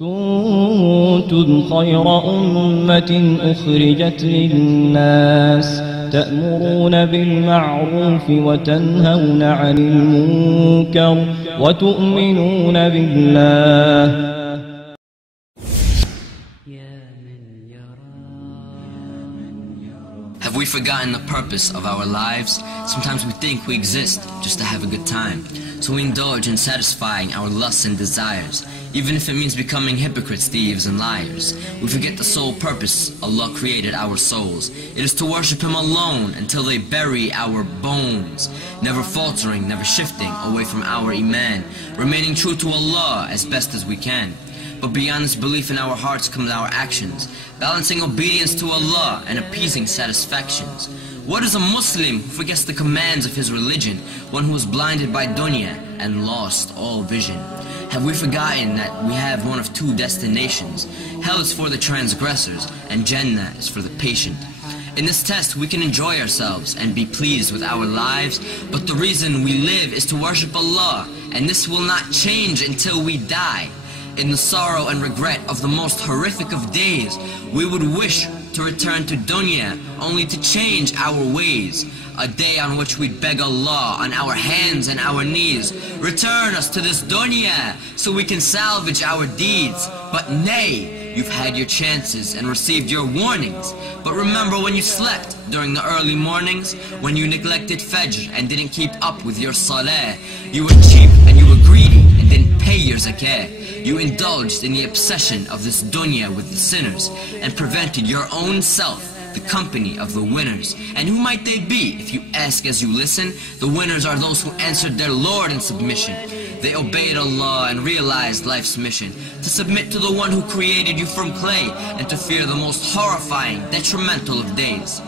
كنتم خير أمة أخرجت للناس تأمرون بالمعروف وتنهون عن المنكر وتؤمنون بالله. Have we forgotten the purpose of our lives? Sometimes we think we exist just to have a good time. So we indulge in satisfying our lusts and desires, even if it means becoming hypocrites, thieves, and liars. We forget the sole purpose Allah created our souls. It is to worship Him alone until they bury our bones, never faltering, never shifting away from our Iman, remaining true to Allah as best as we can. But beyond this belief in our hearts comes our actions, balancing obedience to Allah and appeasing satisfactions. What is a Muslim who forgets the commands of his religion, one who is blinded by dunya and lost all vision? Have we forgotten that we have one of two destinations? Hell is for the transgressors, and Jannah is for the patient. In this test we can enjoy ourselves and be pleased with our lives, but the reason we live is to worship Allah, and this will not change until we die. In the sorrow and regret of the most horrific of days, we would wish to return to dunya only to change our ways. A day on which we'd beg Allah on our hands and our knees, return us to this dunya so we can salvage our deeds. But nay, you've had your chances and received your warnings. But remember when you slept during the early mornings, when you neglected Fajr and didn't keep up with your salah. You were cheap and you were greedy and didn't pay your zakah. You indulged in the obsession of this dunya with the sinners and prevented your own self the company of the winners. And who might they be? If you ask as you listen, the winners are those who answered their Lord in submission. They obeyed Allah and realized life's mission, to submit to the one who created you from clay and to fear the most horrifying, detrimental of days.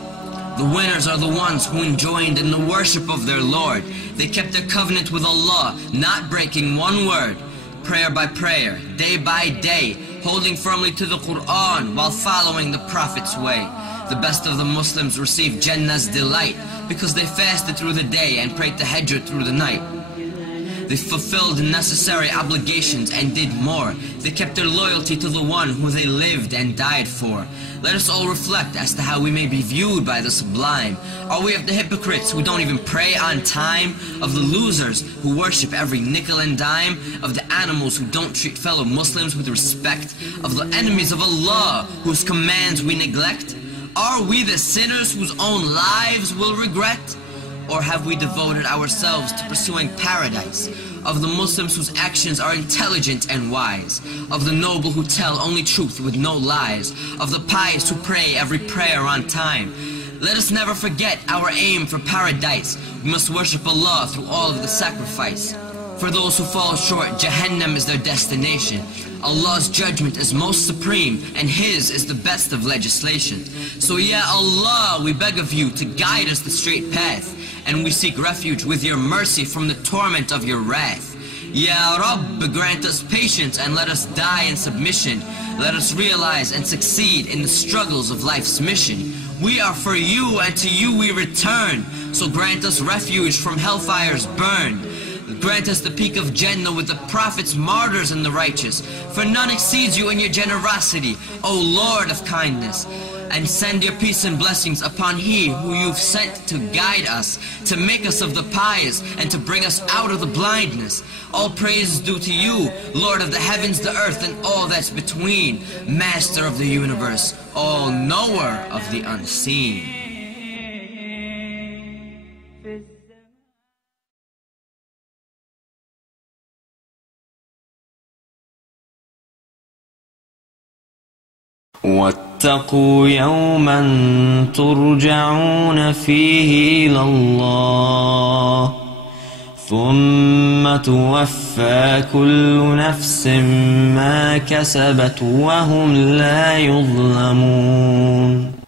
The winners are the ones who enjoined in the worship of their Lord. They kept their covenant with Allah, not breaking one word. Prayer by prayer, day by day, holding firmly to the Quran while following the Prophet's way. The best of the Muslims received Jannah's delight because they fasted through the day and prayed tahajjud through the night. They fulfilled necessary obligations and did more. They kept their loyalty to the one who they lived and died for. Let us all reflect as to how we may be viewed by the sublime. Are we of the hypocrites who don't even pray on time? Of the losers who worship every nickel and dime? Of the animals who don't treat fellow Muslims with respect? Of the enemies of Allah whose commands we neglect? Are we the sinners whose own lives will regret? Or have we devoted ourselves to pursuing paradise? Of the Muslims whose actions are intelligent and wise? Of the noble who tell only truth with no lies? Of the pious who pray every prayer on time? Let us never forget our aim for paradise. We must worship Allah through all of the sacrifice. For those who fall short, Jahannam is their destination. Allah's judgment is most supreme, and His is the best of legislation. So Ya Allah, we beg of you to guide us the straight path, and we seek refuge with your mercy from the torment of your wrath. Ya Rabb, grant us patience and let us die in submission. Let us realize and succeed in the struggles of life's mission. We are for you and to you we return, so grant us refuge from hellfire's burn. Grant us the peak of Jannah with the prophets, martyrs, and the righteous. For none exceeds you in your generosity, O Lord of kindness. And send your peace and blessings upon He who you've sent to guide us, to make us of the pious, and to bring us out of the blindness. All praise is due to you, Lord of the heavens, the earth, and all that's between, Master of the universe, all knower of the unseen. واتقوا يوما ترجعون فيه إلى الله ثم توفى كل نفس ما كسبت وهم لا يظلمون.